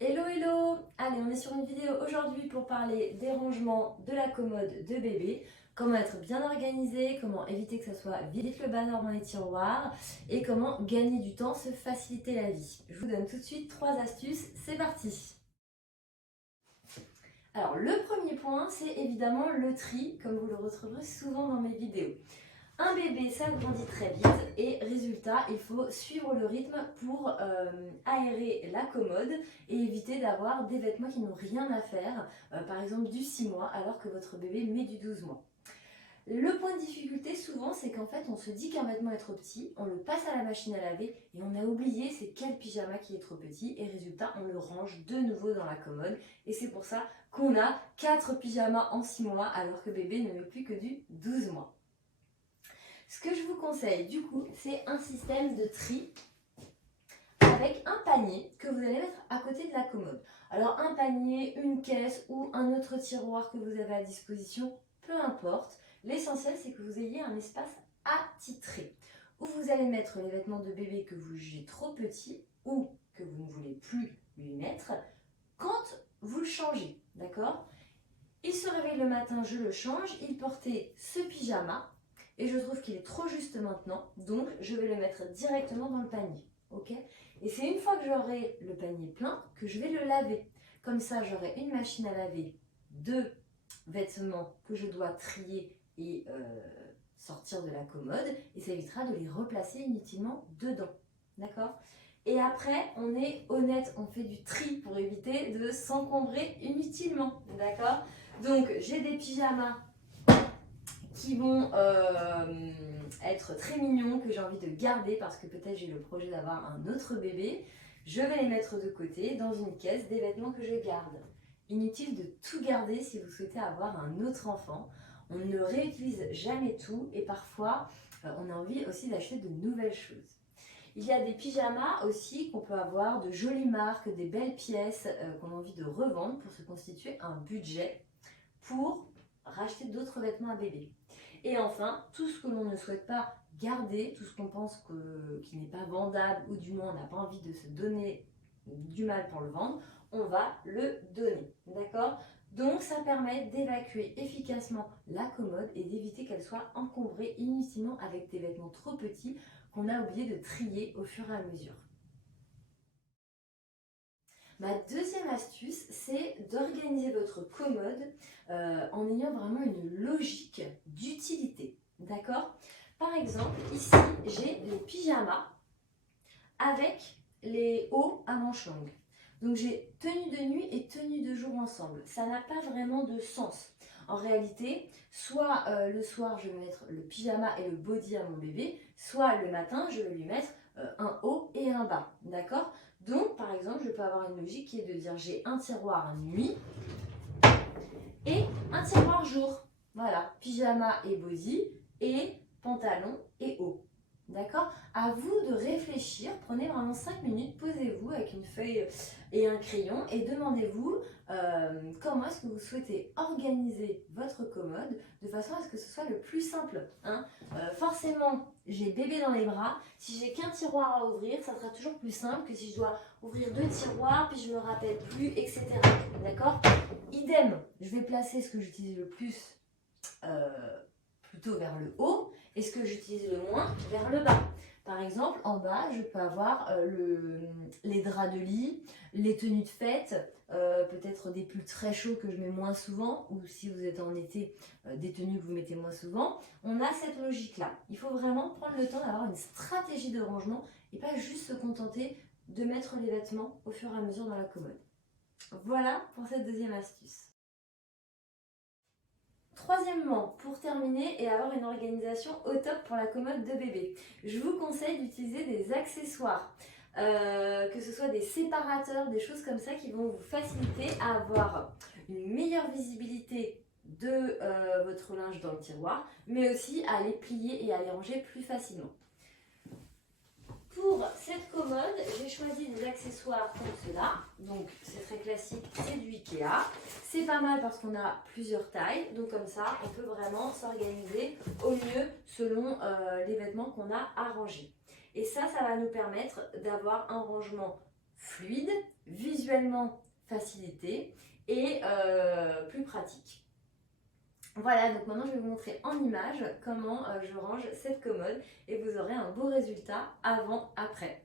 Hello hello! Allez, on est sur une vidéo aujourd'hui pour parler des rangements de la commode de bébé, comment être bien organisé, comment éviter que ça soit vite le bazar dans les tiroirs et comment gagner du temps, se faciliter la vie. Je vous donne tout de suite 3 astuces, c'est parti! Alors le premier point, c'est évidemment le tri, comme vous le retrouverez souvent dans mes vidéos. Un bébé, ça grandit très vite et résultat, il faut suivre le rythme pour aérer la commode et éviter d'avoir des vêtements qui n'ont rien à faire, par exemple du 6 mois alors que votre bébé met du 12 mois. Le point de difficulté souvent, c'est qu'en fait, on se dit qu'un vêtement est trop petit, on le passe à la machine à laver et on a oublié c'est quel pyjama qui est trop petit et résultat, on le range de nouveau dans la commode et c'est pour ça qu'on a 4 pyjamas en 6 mois alors que bébé ne met plus que du 12 mois. Ce que je vous conseille du coup, c'est un système de tri avec un panier que vous allez mettre à côté de la commode. Alors un panier, une caisse ou un autre tiroir que vous avez à disposition, peu importe. L'essentiel c'est que vous ayez un espace attitré où vous allez mettre les vêtements de bébé que vous jugez trop petits ou que vous ne voulez plus lui mettre quand vous le changez, d'accord? Il se réveille le matin, je le change, il portait ce pyjama et je trouve qu'il est trop juste maintenant, donc je vais le mettre directement dans le panier. Ok? Et c'est une fois que j'aurai le panier plein que je vais le laver. Comme ça, j'aurai une machine à laver de vêtements que je dois trier et sortir de la commode et ça évitera de les replacer inutilement dedans. D'accord? Et après, on est honnête, on fait du tri pour éviter de s'encombrer inutilement. D'accord? Donc, j'ai des pyjamas qui vont être très mignons, que j'ai envie de garder parce que peut-être j'ai le projet d'avoir un autre bébé. Je vais les mettre de côté dans une caisse des vêtements que je garde. Inutile de tout garder si vous souhaitez avoir un autre enfant. On ne réutilise jamais tout et parfois on a envie aussi d'acheter de nouvelles choses. Il y a des pyjamas aussi qu'on peut avoir, de jolies marques, des belles pièces qu'on a envie de revendre pour se constituer un budget pour racheter d'autres vêtements à bébé. Et enfin, tout ce que l'on ne souhaite pas garder, tout ce qu'on pense qui n'est pas vendable ou du moins on n'a pas envie de se donner du mal pour le vendre, on va le donner. D'accord? Donc ça permet d'évacuer efficacement la commode et d'éviter qu'elle soit encombrée inutilement avec des vêtements trop petits qu'on a oublié de trier au fur et à mesure. Ma deuxième astuce, c'est d'organiser votre commode en ayant vraiment une logique d'utilité. D'accord? Par exemple, ici, j'ai les pyjamas avec les hauts à manches longues. Donc j'ai tenue de nuit et tenue de jour ensemble. Ça n'a pas vraiment de sens. En réalité, soit le soir, je vais mettre le pyjama et le body à mon bébé, soit le matin, je vais lui mettre un haut et un bas. D'accord? Donc, par exemple, je peux avoir une logique qui est de dire j'ai un tiroir nuit et un tiroir jour. Voilà, pyjama et body et pantalon et haut. D'accord? À vous de réfléchir, prenez vraiment 5 minutes, posez-vous avec une feuille et un crayon et demandez-vous comment est-ce que vous souhaitez organiser votre commode de façon à ce que ce soit le plus simple. Hein. Forcément, j'ai bébé dans les bras, si j'ai qu'un tiroir à ouvrir, ça sera toujours plus simple que si je dois ouvrir 2 tiroirs, puis je me rappelle plus, etc. D'accord? Idem, je vais placer ce que j'utilise le plus plutôt vers le haut et ce que j'utilise le moins vers le bas. Par exemple, en bas, je peux avoir les draps de lit, les tenues de fête, peut-être des pulls très chauds que je mets moins souvent, ou si vous êtes en été, des tenues que vous mettez moins souvent. On a cette logique-là. Il faut vraiment prendre le temps d'avoir une stratégie de rangement et pas juste se contenter de mettre les vêtements au fur et à mesure dans la commode. Voilà pour cette deuxième astuce. Troisièmement, pour terminer et avoir une organisation au top pour la commode de bébé, je vous conseille d'utiliser des accessoires, que ce soit des séparateurs, des choses comme ça qui vont vous faciliter à avoir une meilleure visibilité de votre linge dans le tiroir, mais aussi à les plier et à les ranger plus facilement. Pour cette commode, j'ai choisi des accessoires comme cela. Donc c'est très classique, c'est du Ikea. C'est pas mal parce qu'on a plusieurs tailles. Donc comme ça, on peut vraiment s'organiser au mieux selon les vêtements qu'on a à ranger. Et ça va nous permettre d'avoir un rangement fluide, visuel visuellement facilité et plus pratique. Voilà, donc maintenant je vais vous montrer en image comment je range cette commode et vous aurez un beau résultat avant-après.